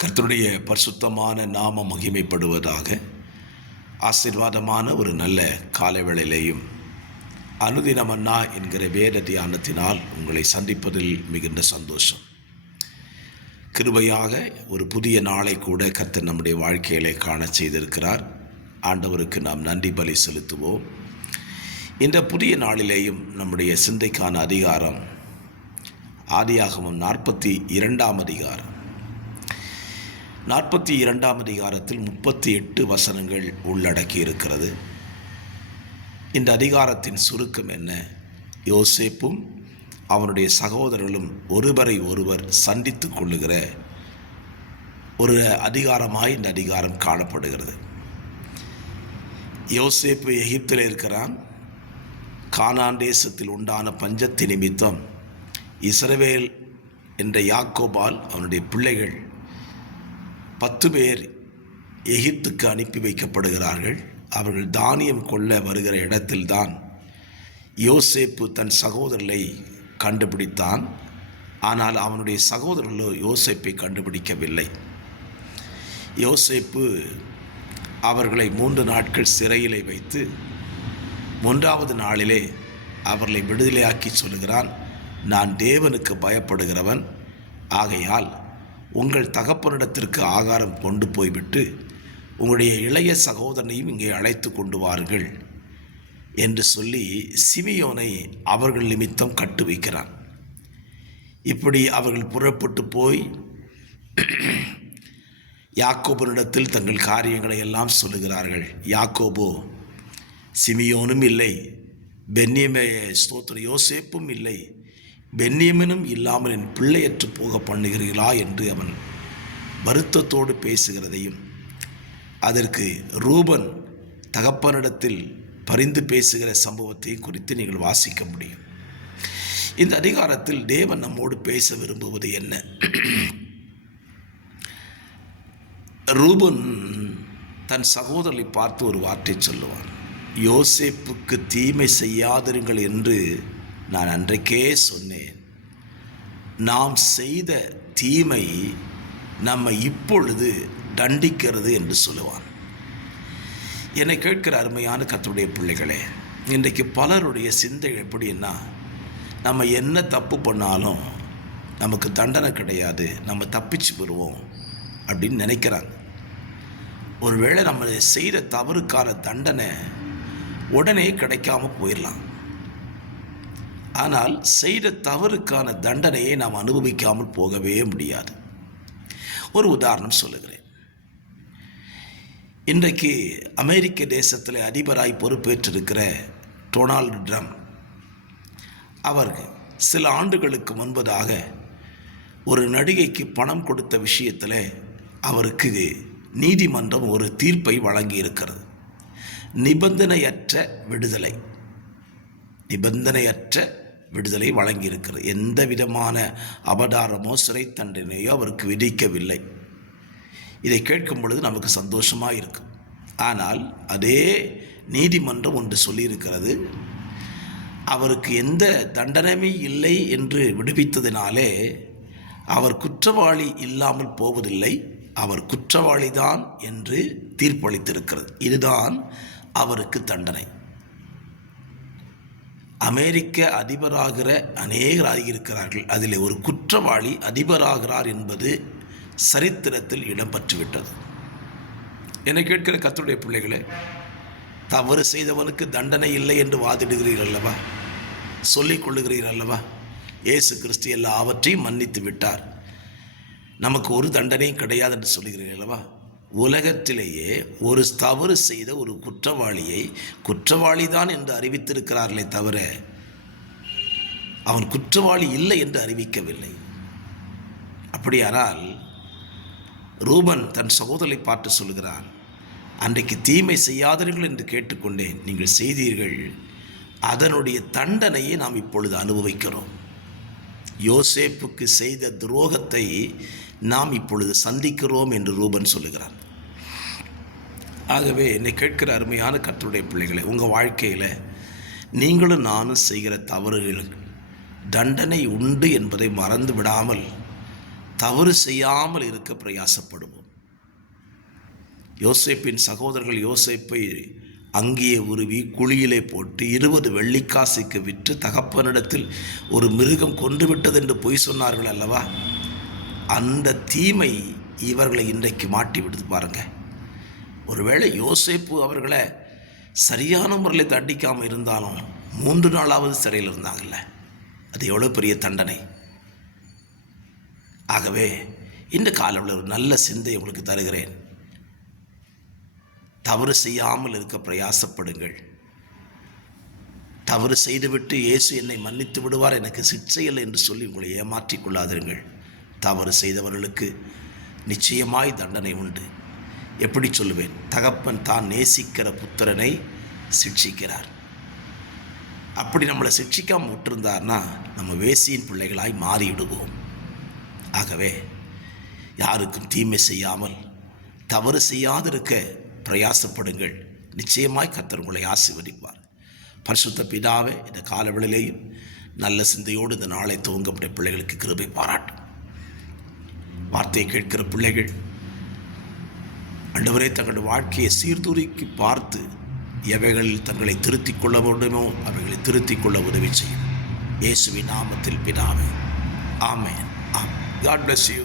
கர்த்தருடைய பரிசுத்தமான நாம மகிமைப்படுவதாக. ஆசீர்வாதமான ஒரு நல்ல காலவேளையிலேயும் அனுதினமன்னா என்கிற வேத தியானத்தினால் உங்களை சந்திப்பதில் மிகுந்த சந்தோஷம். கிருபையாக ஒரு புதிய நாளை கூட கர்த்தர் நம்முடைய வாழ்க்கையிலே காண செய்திருக்கிறார். ஆண்டவருக்கு நாம் நன்றி பலி செலுத்துவோம். இந்த புதிய நாளிலேயும் நம்முடைய சிந்தைக்கான அதிகாரம் ஆதியாகமம் 42ஆம் அதிகாரம். 42ஆம் அதிகாரத்தில் 38 வசனங்கள் உள்ளடக்கி இருக்கிறது. இந்த அதிகாரத்தின் சுருக்கம் என்ன? யோசேப்பும் அவனுடைய சகோதரர்களும் ஒருவரை ஒருவர் சந்தித்து கொள்ளுகிற ஒரு அதிகாரமாய் இந்த அதிகாரம் காணப்படுகிறது. யோசேப்பு எகிப்தில் இருக்கிறான். கானான் தேசத்தில் உண்டான பஞ்சத்தின் நிமித்தம் இஸ்ரவேல் என்ற யாக்கோபால் அவனுடைய பிள்ளைகள் 10 பேர் எகிப்துக்கு அனுப்பி வைக்கப்படுகிறார்கள். அவர்கள் தானியம் கொள்ள வருகிற இடத்தில்தான் யோசேப்பு தன் சகோதரரை கண்டுபிடித்தான். ஆனால் அவனுடைய சகோதரர்களோ யோசேப்பை கண்டுபிடிக்கவில்லை. யோசேப்பு அவர்களை 3 நாட்கள் சிறையிலே வைத்து 3ஆவது நாளிலே அவர்களை விடுதலையாக்கி சொல்லுகிறான், நான் தேவனுக்கு பயப்படுகிறவன், ஆகையால் உங்கள் தகப்பனிடத்திற்கு ஆகாரம் கொண்டு போய்விட்டு உங்களுடைய இளைய சகோதரனையும் இங்கே அழைத்து கொண்டு வாருங்கள் என்று சொல்லி சிமியோனை அவர்கள் நிமித்தம் கட்டு வைக்கிறான். இப்படி அவர்கள் புறப்பட்டு போய் யாக்கோபனிடத்தில் தங்கள் காரியங்களை எல்லாம் சொல்லுகிறார்கள். யாக்கோபோ சிமியோனும் இல்லை, யோசேப்பும் இல்லை, பென்யமீனும் இல்லாமல் என் பிள்ளையற்று போக பண்ணுகிறீர்களா என்று அவன் வருத்தத்தோடு பேசுகிறதையும், அதற்கு ரூபன் தகப்பனிடத்தில் பரிந்து பேசுகிற சம்பவத்தையும் குறித்து நீங்கள் வாசிக்க முடியும். இந்த அதிகாரத்தில் தேவன் நம்மோடு பேச விரும்புவது என்ன? ரூபன் தன் சகோதரனை பார்த்து ஒரு வார்த்தை சொல்லுவான், யோசேப்புக்கு தீமை செய்யாதிருங்கள் என்று நான் அன்றைக்கே சொன்னேன். நாம் செய்த தீமை நம்மை இப்பொழுது தண்டிக்கிறது என்று சொல்லுவான். என்னை கேட்கிற அருமையான கர்த்தருடைய பிள்ளைகளே, இன்றைக்கு பலருடைய சிந்தை எப்படின்னா, நம்ம என்ன தப்பு பண்ணாலும் நமக்கு தண்டனை கிடையாது, நம்ம தப்பிச்சு போடுவோம் அப்படின்னு நினைக்கிறாங்க. ஒருவேளை நம்ம செய்கிற தவறுக்கான தண்டனை உடனே கிடைக்காம போயிடலாம். ஆனால் செய்த தவறுக்கான தண்டனையை நாம் அனுபவிக்காமல் போகவே முடியாது. ஒரு உதாரணம் சொல்லுகிறேன். இன்றைக்கு அமெரிக்க தேசத்தில் அதிபராய் பொறுப்பேற்றிருக்கிற டொனால்டு ட்ரம்ப், அவர் சில ஆண்டுகளுக்கு முன்பதாக ஒரு நடிகைக்கு பணம் கொடுத்த விஷயத்தில் அவருக்கு நீதிமன்றம் ஒரு தீர்ப்பை வழங்கி இருக்கிறது. நிபந்தனையற்ற விடுதலை வழங்கியிருக்கிறது. எந்த விதமான அபராதமோ சிறை தண்டனையோ அவருக்கு விதிக்கவில்லை. இதை கேட்கும் பொழுது நமக்கு சந்தோஷமாக இருக்கும். ஆனால் அதே நீதிமன்றம் ஒன்று சொல்லியிருக்கிறது, அவருக்கு எந்த தண்டனையுமே இல்லை என்று விடுவித்ததினாலே அவர் குற்றவாளி இல்லாமல் போவதில்லை, அவர் குற்றவாளிதான் என்று தீர்ப்பளித்திருக்கிறது. இதுதான் அவருக்கு தண்டனை. அமெரிக்க அதிபராகிற அநேகர் ஆகியிருக்கிறார்கள். அதில் ஒரு குற்றவாளி அதிபராகிறார் என்பது சரித்திரத்தில் இடம்பெற்றுவிட்டது. என்னை கேட்கிற கர்த்தருடைய பிள்ளைகளே, தவறு செய்தவனுக்கு தண்டனை இல்லை என்று வாதிடுகிறீர்கள் அல்லவா? சொல்லிக் கொள்ளுகிறீர்கள் அல்லவா? இயேசு கிறிஸ்து எல்லாவற்றையும் மன்னித்து விட்டார், நமக்கு ஒரு தண்டனையும் கிடையாது என்று சொல்லுகிறீர்கள் அல்லவா? உலகத்திலேயே ஒரு தவறு செய்த ஒரு குற்றவாளியை குற்றவாளிதான் என்று அறிவித்திருக்கிறார்களே தவிர அவன் குற்றவாளி இல்லை என்று அறிவிக்கவில்லை. அப்படியானால் ரூபன் தன் சகோதரனை பார்த்து சொல்கிறான், அன்றைக்கு தீமை செய்யாதீர்கள் என்று கேட்டுக்கொண்டேன், நீங்கள் செய்தீர்கள், அதனுடைய தண்டனையை நாம் இப்பொழுது அனுபவிக்கிறோம். யோசேப்புக்கு செய்த துரோகத்தை நாம் இப்பொழுது சந்திக்கிறோம் என்று ரூபன் சொல்லுகிறான். ஆகவே என்னை கேட்கிற அருமையான கர்த்தருடைய பிள்ளைகளை, உங்கள் வாழ்க்கையில் நீங்களும் நானும் செய்கிற தவறுகளுக்கு தண்டனை உண்டு என்பதை மறந்து விடாமல் தவறு செய்யாமல் இருக்க பிரயாசப்படுவோம். யோசேப்பின் சகோதரர்கள் யோசேப்பை அங்கேயே உருவி குழியிலே போட்டு 20 வெள்ளிக்காசுக்கு விற்று தகப்பனிடத்தில் ஒரு மிருகம் கொன்றுவிட்டது என்று பொய் சொன்னார்கள் அல்லவா? அந்த தீமை இவர்களை இன்றைக்கு மாட்டி விடுது பாருங்க. ஒருவேளை யோசேப்பு அவர்களை சரியான முறையில் தண்டிக்காமல் இருந்தாலும் 3 நாளாவது சிறையில் இருந்தாங்கல்ல, அது எவ்வளோ பெரிய தண்டனை. ஆகவே இந்த காலையில் ஒரு நல்ல சிந்தை உங்களுக்கு தருகிறேன். தவறு செய்யாமல் இருக்க பிரயாசப்படுங்கள். தவறு செய்துவிட்டு இயேசு என்னை மன்னித்து விடுவார், எனக்கு சிக்ஷை இல்லை என்று சொல்லி உங்களை ஏமாற்றிக் கொள்ளாதீர்கள். தவறு செய்தவர்களுக்கு நிச்சயமாய் தண்டனை உண்டு. எப்படி சொல்லுவேன்? தகப்பன் தான் நேசிக்கிற புத்திரனை சிக்ஷிக்கிறார். அப்படி நம்மளை சிக்ஷிக்காமல் விட்டுருந்தார்னா நம்ம வேசியின் பிள்ளைகளாய் மாறிவிடுவோம். ஆகவே யாருக்கும் தீமை செய்யாமல் தவறு செய்யாதிருக்க பிரயாசப்படுங்கள். நிச்சயமாய் கர்த்தர் உங்களை ஆசீர்வதிப்பார். பரிசுத்த பிதாவே, இந்த காலவெளியிலேயும் நல்ல சிந்தையோடு இந்த நாளை துவங்கப்பட்ட பிள்ளைகளுக்கு கிருபை பாராட்டும். வார்த்தையை கேட்கிற பிள்ளைகள் ஆண்டவரே தங்கள் வாழ்க்கையை சீர்தூக்கி பார்த்து எவைகளில் தங்களை திருத்திக் கொள்ள வேண்டுமோ அவைகளை திருத்திக் கொள்ள உதவி செய்யும். இயேசுவின் நாமத்தில் பிதாவே, ஆமென். God bless you.